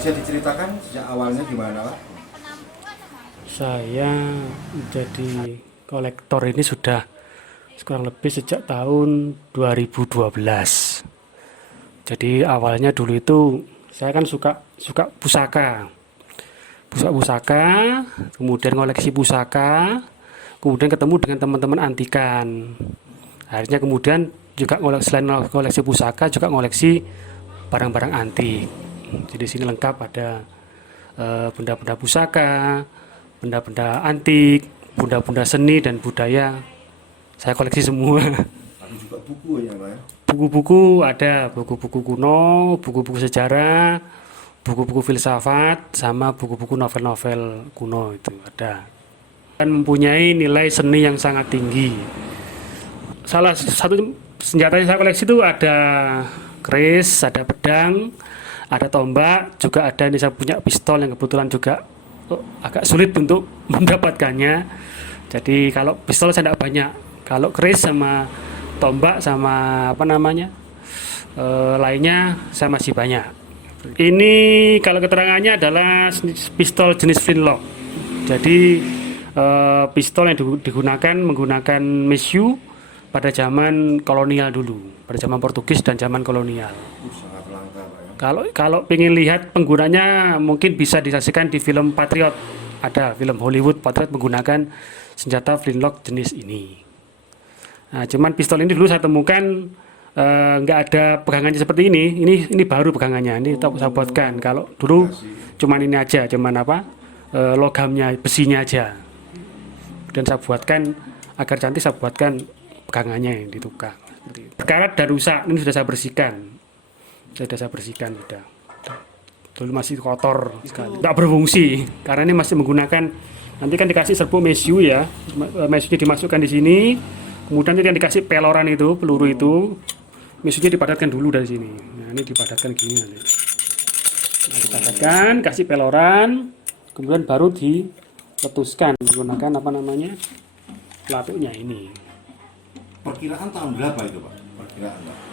Bisa diceritakan sejak awalnya gimana, Pak? Saya menjadi kolektor ini sudah kurang lebih sejak tahun 2012. Jadi awalnya dulu itu saya kan suka suka pusaka. Pusaka, kemudian koleksi pusaka, kemudian ketemu dengan teman-teman antikan. Akhirnya kemudian juga selain koleksi pusaka juga koleksi barang-barang antik. Jadi sini lengkap ada benda-benda pusaka, benda-benda antik, benda-benda seni dan budaya. Saya koleksi semua. Ada juga buku ya, Pak ya? Buku-buku ada, buku-buku kuno, buku-buku sejarah, buku-buku filsafat, sama buku-buku novel-novel kuno itu ada. Dan mempunyai nilai seni yang sangat tinggi. Salah satu senjata yang saya koleksi itu ada keris, ada pedang, ada tombak, juga ada ini saya punya pistol yang kebetulan juga agak sulit untuk mendapatkannya. Jadi kalau pistol saya tidak banyak, kalau keris sama tombak sama lainnya saya masih banyak. Ini kalau keterangannya adalah pistol jenis flintlock. Jadi pistol yang digunakan menggunakan mesu pada zaman kolonial dulu, pada zaman Portugis dan zaman kolonial. Sangat langka, Pak ya. Kalau pengen lihat penggunanya mungkin bisa disaksikan di film Patriot. Ada film Hollywood Patriot menggunakan senjata flintlock jenis ini. Nah, cuman pistol ini dulu saya temukan nggak ada pegangannya seperti ini. Ini baru pegangannya. Ini saya buatkan. Kalau dulu cuman ini aja, cuman logamnya, besinya aja. Dan saya buatkan agar cantik, saya buatkan pegangannya yang di tukang. Karat dan rusak ini sudah saya bersihkan. Sudah. Dulu masih kotor sekali, nggak berfungsi karena ini masih menggunakan. Nanti kan dikasih serbuk mesu ya, mesunya dimasukkan di sini. Kemudian yang dikasih peloran itu, peluru itu, mesunya dipadatkan dulu dari sini. Nah, ini dipadatkan gini nanti. Nah, dipadatkan, kasih peloran, kemudian baru diletuskan menggunakan pelapuknya ini. Perkiraan tahun berapa itu, Pak? Perkiraan, Pak?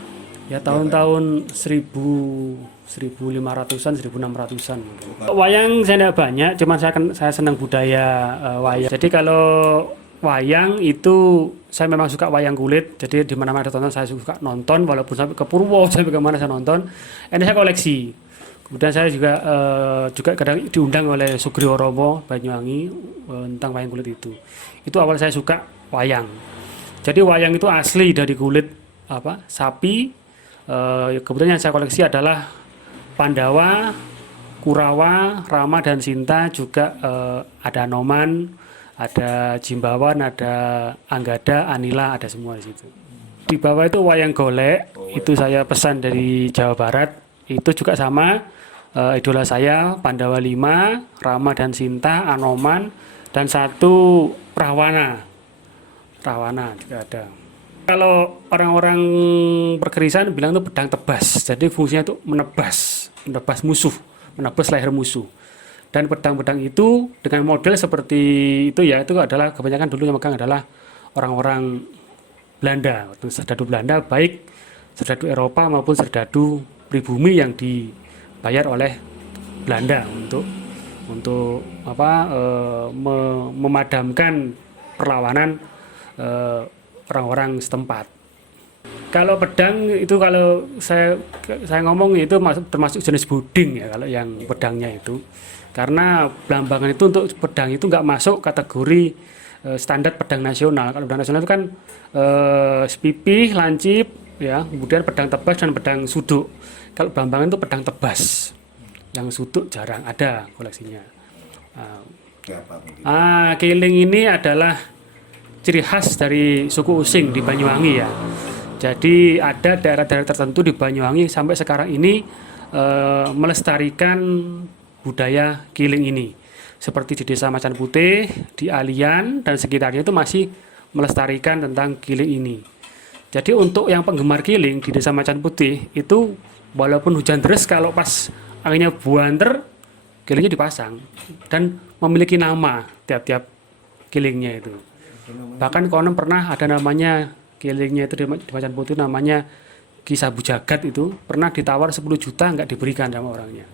Ya tahun-tahun 1500-an, 1600-an. Wayang saya tidak banyak, cuman saya senang budaya wayang. Jadi kalau wayang itu saya memang suka wayang kulit, jadi di mana-mana ada tonton saya suka nonton, walaupun sampai ke Purwo sampai kemana saya nonton. Ini saya koleksi. Kemudian saya juga kadang diundang oleh Sugriwo Romo Banyuwangi tentang wayang kulit itu. Itu awal saya suka wayang. Jadi wayang itu asli dari kulit sapi. Kebetulan yang saya koleksi adalah Pandawa, Kurawa, Rama dan Sinta, juga ada Anoman, ada Jimbawan, ada Anggada, Anila, ada semua di situ. Di bawah itu wayang golek, itu saya pesan dari Jawa Barat. Itu juga sama idola saya, Pandawa 5, Rama dan Sinta, Anoman, dan satu Rahwana juga ada. Kalau orang-orang perkerisan bilang itu pedang tebas, jadi fungsinya itu menebas musuh, menebas leher musuh. Dan pedang-pedang itu dengan model seperti itu ya, itu adalah kebanyakan dulu yang megang adalah orang-orang Belanda, serdadu Belanda, baik serdadu Eropa maupun serdadu pribumi yang dibayar oleh Belanda untuk memadamkan perlawanan orang-orang setempat. Kalau pedang itu kalau saya ngomong itu termasuk jenis buding ya, kalau yang pedangnya itu. Karena Blambangan itu untuk pedang itu nggak masuk kategori standar pedang nasional. Kalau pedang nasional itu kan sepipih, lancip, ya, kemudian pedang tebas dan pedang suduk. Kalau Blambangan itu pedang tebas, yang suduk jarang ada koleksinya. Kiling ini adalah ciri khas dari suku Using di Banyuwangi ya. Jadi ada daerah-daerah tertentu di Banyuwangi sampai sekarang ini melestarikan budaya kiling ini. Seperti di Desa Macan Putih, di Alian dan sekitarnya itu masih melestarikan tentang kiling ini. Jadi untuk yang penggemar kiling di Desa Macan Putih itu walaupun hujan deras, kalau pas anginnya buanter, kilingnya dipasang dan memiliki nama tiap-tiap kilingnya itu. Bahkan konon pernah ada namanya kilingnya itu di Macan Putih, namanya Ki Sabu Jagat, itu pernah ditawar 10 juta nggak diberikan sama orangnya.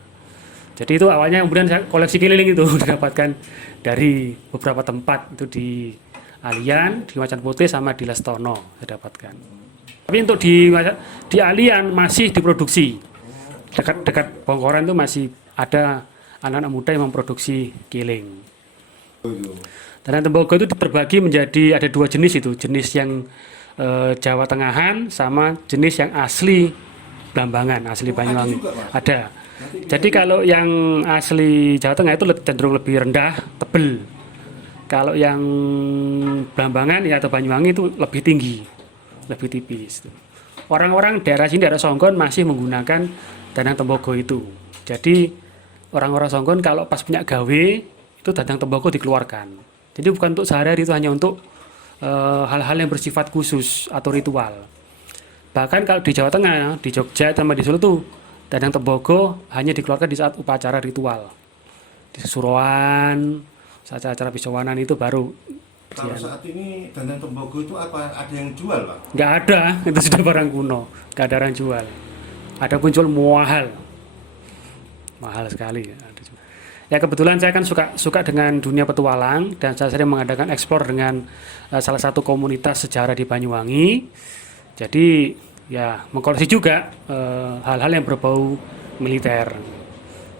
Jadi itu awalnya kemudian saya koleksi keliling itu didapatkan dari beberapa tempat itu di Alian, di Macan Putih sama di Lestono saya dapatkan. Tapi untuk di Alian masih diproduksi. Dekat Bongkoran itu masih ada anak-anak muda yang memproduksi kiling. Dan tembaga itu terbagi menjadi ada 2 jenis itu, jenis yang Jawa Tengahan sama jenis yang asli Blambangan, asli Banyuwangi. Ada. Jadi kalau yang asli Jawa Tengah itu cenderung lebih rendah, tebel. Kalau yang Blambangan ya atau Banyuwangi itu lebih tinggi, lebih tipis. Orang-orang daerah sini, daerah Songgon masih menggunakan dandang tembaga itu. Jadi orang-orang Songgon kalau pas punya gawe itu dandang tembaga dikeluarkan. Jadi bukan untuk sehari-hari, itu hanya untuk hal-hal yang bersifat khusus atau ritual. Bahkan kalau di Jawa Tengah, di Jogja sama di Solo tuh dandang tembaga hanya dikeluarkan di saat upacara ritual. Di Susuruan, saat acara bisawanan itu baru. Kalau saat ini dandang tembaga itu apa ada yang jual, Pak? Nggak ada, itu sudah barang kuno. Nggak ada orang jual. Ada pun jual mahal sekali. Ya kebetulan saya kan suka dengan dunia petualang dan saya sering mengadakan eksplor dengan salah satu komunitas sejarah di Banyuwangi. Jadi ya mengkoleksi juga hal-hal yang berbau militer.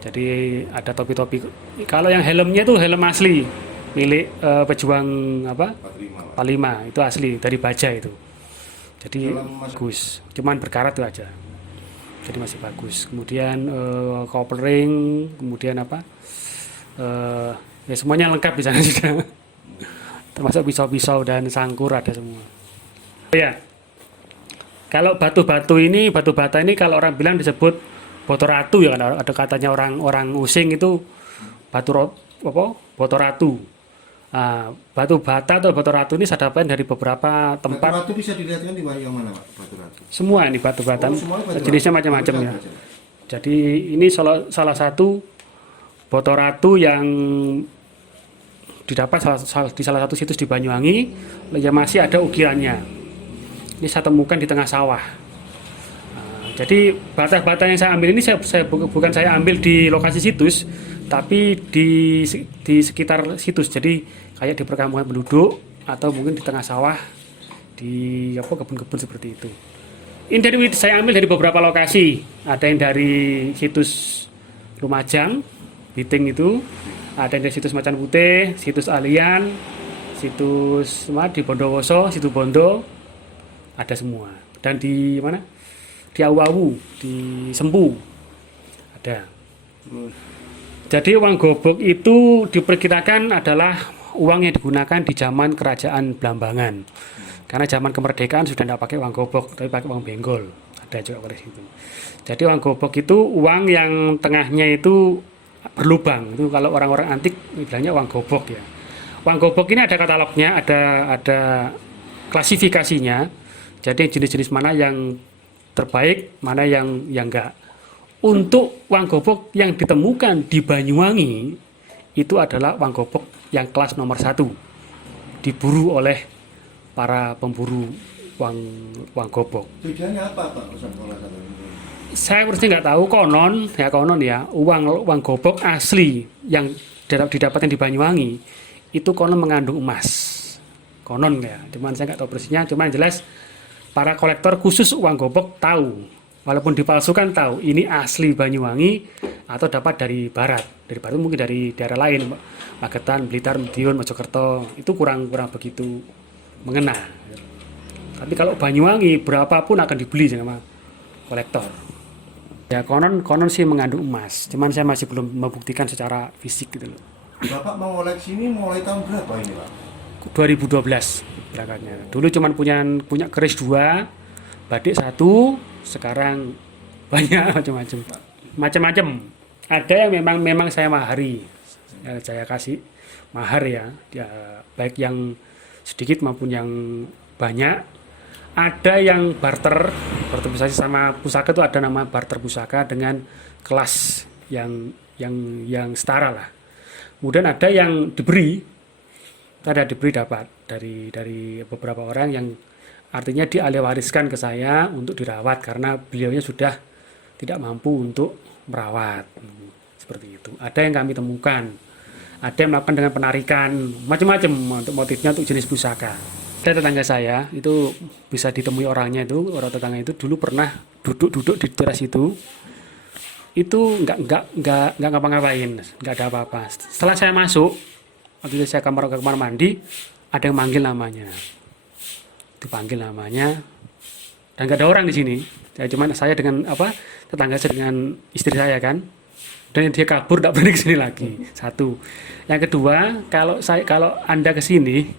Jadi ada topi-topi. Kalau yang helmnya itu helm asli milik pejuang apa? 45 itu asli dari baja itu. Jadi bagus, cuman berkarat itu aja. Jadi masih bagus. Kemudian copper-ring, kemudian apa? Ya semuanya lengkap di sana juga. Termasuk pisau-pisau dan sangkur ada semua. Oh ya. Kalau batu-batu ini, batu bata ini kalau orang bilang disebut boto ratu ya kan, ada katanya orang using itu boto ratu. Nah, batu bata atau batu ratu ini saya dapatkan dari beberapa tempat. Batu ratu bisa dilihatkan di yang mana, Pak? Batu ratu. Semua ini batu bata, jenisnya macam-macam ya. Jadi ini salah satu boto ratu yang didapat di salah satu situs di Banyuwangi, yang masih ada ukirannya. Ini saya temukan di tengah sawah. Jadi bata-bata yang saya ambil ini bukan saya ambil di lokasi situs, tapi di sekitar situs. Jadi kayak di perkampungan penduduk atau mungkin di tengah sawah, di kebun-kebun seperti itu. Ini saya ambil dari beberapa lokasi. Ada yang dari situs Lumajang, Biting itu, ada yang dari situs Macan Putih, situs Alian, situs di Bondowoso, situs Bondo, ada semua. Dan di mana? Di Awu-Awu, di Sempu ada. Jadi uang gobok itu diperkirakan adalah uang yang digunakan di zaman kerajaan Blambangan. Karena zaman kemerdekaan sudah tidak pakai uang gobok, tapi pakai uang benggol. Ada juga pada situ. Jadi uang gobok itu uang yang tengahnya itu berlubang. Itu kalau orang-orang antik bilangnya uang gobok ya. Uang gobok ini ada katalognya, ada klasifikasinya. Jadi jenis-jenis mana yang terbaik, mana yang enggak. Untuk uang gobok yang ditemukan di Banyuwangi itu adalah uang gobok yang kelas nomor 1, diburu oleh para pemburu uang gobok. Tujuannya apa, Pak? Saya pasti nggak tahu, konon ya uang gobok asli yang didapatkan di Banyuwangi itu konon mengandung emas, konon ya. Cuman saya nggak tahu persisnya, cuman jelas para kolektor khusus uang gobok tahu, walaupun dipalsukan tahu ini asli Banyuwangi atau dapat dari barat mungkin dari daerah lain, Magetan, Blitar, Madiun, Mojokerto, itu kurang begitu mengena. Tapi kalau Banyuwangi berapapun akan dibeli sama kolektor. Ya konon sih mengandung emas, cuman saya masih belum membuktikan secara fisik gitu loh. Bapak mau koleksi ini mulai tahun berapa ini, Pak? 2012 berangkatnya. Dulu cuman punya keris 2, badik 1, sekarang banyak macam-macam. Ada yang memang saya mahari, ya, saya kasih mahar ya, baik yang sedikit maupun yang banyak. Ada yang barter bisa sama pusaka, itu ada nama barter pusaka dengan kelas yang setara lah. Kemudian ada yang diberi dapat dari beberapa orang yang artinya dialihwariskan ke saya untuk dirawat karena beliaunya sudah tidak mampu untuk merawat. seperti itu. Ada yang kami temukan, ada yang melakukan dengan penarikan, macam-macam untuk motifnya untuk jenis pusaka. Ada tetangga saya itu bisa ditemui orangnya itu, orang tetangga itu dulu pernah duduk di teras itu nggak ngapa-ngapain, nggak ada apa-apa. Setelah saya masuk, waktu itu saya ke kamar mandi, ada yang manggil namanya, dipanggil namanya, dan nggak ada orang di sini. Saya dengan tetangga saya dengan istri saya kan, dan dia kabur tidak berani kesini lagi. Satu. Yang kedua, kalau Anda kesini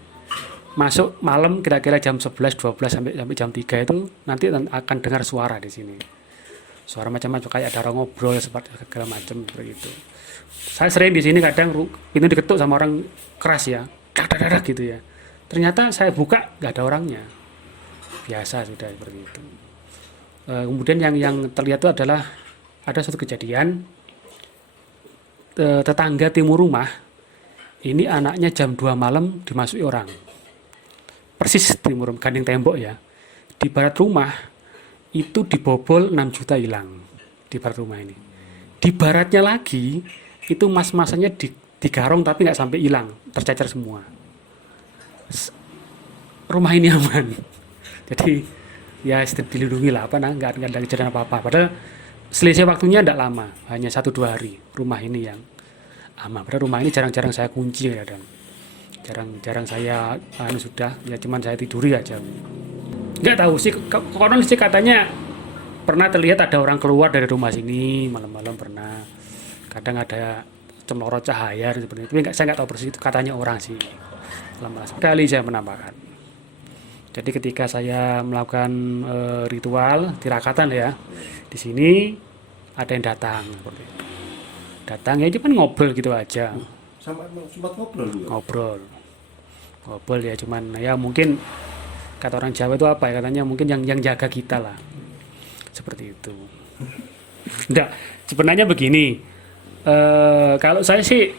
masuk malam kira-kira jam 11, 12 sampai jam 3 itu nanti akan dengar suara di sini. Suara macam-macam kayak ada orang ngobrol seperti segala macam seperti itu. Saya sering di sini kadang pintu diketuk sama orang keras ya, dadak gitu ya. Ternyata saya buka nggak ada orangnya. Biasa sudah seperti itu. Kemudian yang terlihat itu adalah ada suatu kejadian tetangga timur rumah ini anaknya jam 2 malam dimasuki orang. Persis timur gandeng tembok ya. Di barat rumah itu dibobol 6 juta hilang di barat rumah ini. Di baratnya lagi itu mas-masanya digarong tapi nggak sampai hilang, tercecer semua. Rumah ini aman. Jadi ya dilindungi lah nggak ada kejadian apa-apa. Padahal selisih waktunya tidak lama, hanya 1-2 hari. Rumah ini yang aman. Padahal rumah ini jarang-jarang saya kunci kadang. Jarang saya sudah ya cuman saya tiduri aja. Nggak tahu sih, konon sih katanya pernah terlihat ada orang keluar dari rumah sini malam-malam pernah. Kadang ada cemlorot cahaya seperti itu. Tapi saya nggak tahu persis itu katanya orang sih. Sekali saya menambahkan. Jadi ketika saya melakukan ritual tirakatan ya, di sini ada yang datang seperti itu. Datang ya cuman ngobrol gitu aja. Sempat ngobrol juga? Ngobrol ya cuman ya mungkin kata orang Jawa itu apa ya, katanya mungkin yang jaga kita lah seperti itu. Enggak, sebenarnya begini, kalau saya sih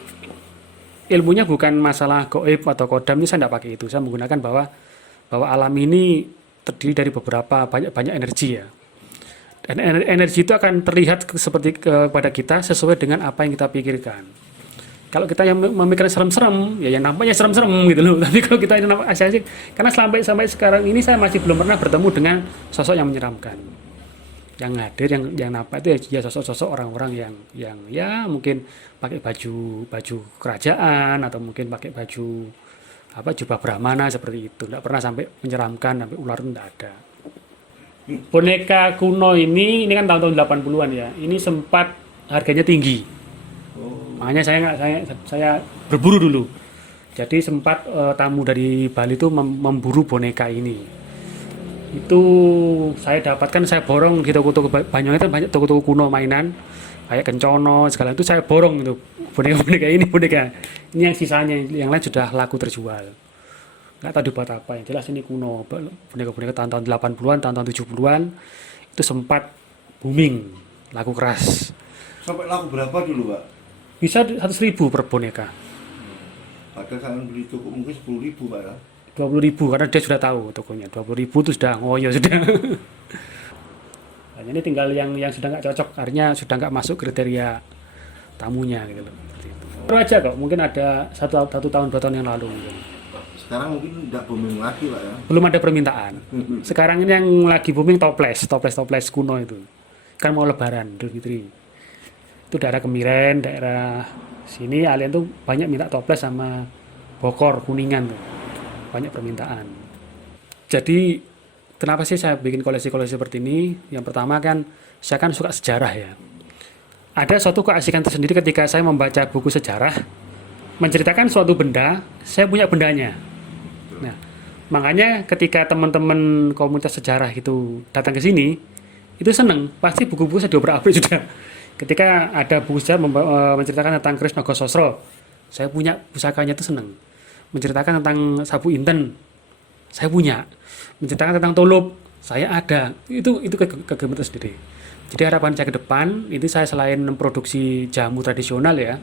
ilmunya bukan masalah gaib atau kodam, ini saya tidak pakai itu. Saya menggunakan bahwa alam ini terdiri dari banyak energi ya, dan energi itu akan terlihat seperti kepada kita sesuai dengan apa yang kita pikirkan. Kalau kita yang memikirkan serem-serem, ya yang nampaknya serem-serem gitu loh. Tapi kalau kita yang nampak asik-asik, karena sampai sekarang ini saya masih belum pernah bertemu dengan sosok yang menyeramkan. Yang hadir, yang nampak itu ya sosok-sosok orang-orang yang ya mungkin pakai baju kerajaan atau mungkin pakai baju jubah brahmana seperti itu. Tidak pernah sampai menyeramkan, sampai ular itu tidak ada. Boneka kuno ini kan tahun-tahun 80-an ya. Ini sempat harganya tinggi. Makanya saya berburu dulu. Jadi sempat tamu dari Bali itu memburu boneka ini. Itu saya dapatkan, saya borong di toko-toko Banyuwangi itu banyak toko-toko kuno mainan kayak kencono segala itu saya borong itu boneka ini. Ini yang sisanya, yang lain sudah laku terjual. Nggak tahu dibuat apa, yang jelas ini kuno. Boneka-boneka tahun-tahun 80-an, tahun-tahun 70-an itu sempat booming, laku keras. Sampai laku berapa dulu, Pak? Bisa 100.000 per boneka. Padahal saya beli toko mungkin 10.000 Pak ya. 20.000 karena dia sudah tahu tokonya. 20.000 itu sudah ngoyo sudah. Hanya ini tinggal yang sudah nggak cocok, artinya sudah nggak masuk kriteria tamunya gitu loh. Baru aja kok, mungkin ada satu tahun 2 tahun yang lalu mungkin. Sekarang mungkin tidak booming lagi Pak ya. Belum ada permintaan. Sekarang ini yang lagi booming toples kuno itu. Kan mau lebaran Idul Fitri. Itu daerah Kemiren, daerah sini alien tuh banyak minta toples sama bokor kuningan tuh. Banyak permintaan. Jadi kenapa sih saya bikin koleksi-koleksi seperti ini? Yang pertama kan saya kan suka sejarah ya. Ada suatu keasikan tersendiri ketika saya membaca buku sejarah menceritakan suatu benda, saya punya bendanya. Nah, makanya ketika teman-teman komunitas sejarah itu datang ke sini, itu seneng, pasti buku-buku saya diobrak-abrik sudah. Ketika ada buku sejarah menceritakan tentang Krisna Gososro, saya punya pusakanya itu seneng. Menceritakan tentang Sabu Inten, saya punya. Menceritakan tentang Tolup, saya ada. Itu kegemutan sendiri. Jadi harapan saya ke depan, itu saya selain memproduksi jamu tradisional ya,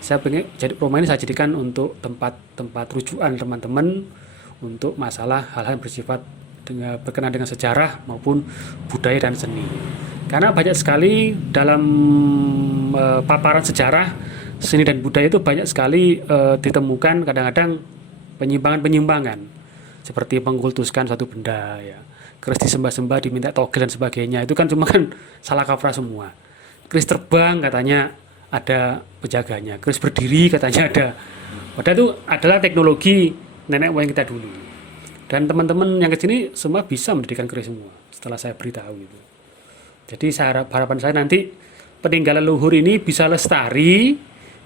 saya pengen jadi rumah ini saya jadikan untuk tempat rujukan teman-teman untuk masalah hal-hal yang bersifat berkenaan dengan sejarah maupun budaya dan seni. Karena banyak sekali dalam paparan sejarah seni dan budaya itu banyak sekali ditemukan kadang-kadang penyimpangan-penyimpangan seperti mengkultuskan satu benda ya. Keris disembah-sembah diminta togel dan sebagainya, itu kan cuma kan salah kaprah semua. Keris terbang katanya ada penjaganya, keris berdiri katanya ada. Padahal itu adalah teknologi nenek moyang kita dulu. Dan teman-teman yang kesini semua bisa mendirikan keris semua setelah saya beritahu itu. Jadi harapan saya nanti peninggalan leluhur ini bisa lestari,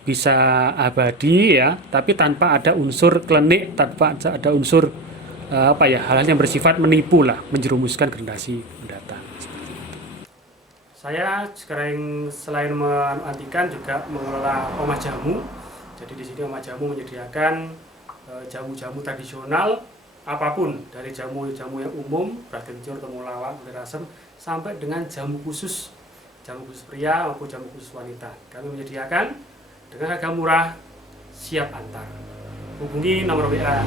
bisa abadi ya, tapi tanpa ada unsur klenik, tanpa ada unsur hal-hal yang bersifat menipu lah, menjerumuskan generasi mendatang. Saya sekarang selain mengantikan juga mengelola omah jamu. Jadi di sini omah jamu menyediakan jamu-jamu tradisional apapun, dari jamu-jamu yang umum, beras kencur, temulawak, kulit asem, sampai dengan jamu khusus pria maupun jamu khusus wanita. Kami menyediakan dengan harga murah, siap antar. Hubungi nomor WA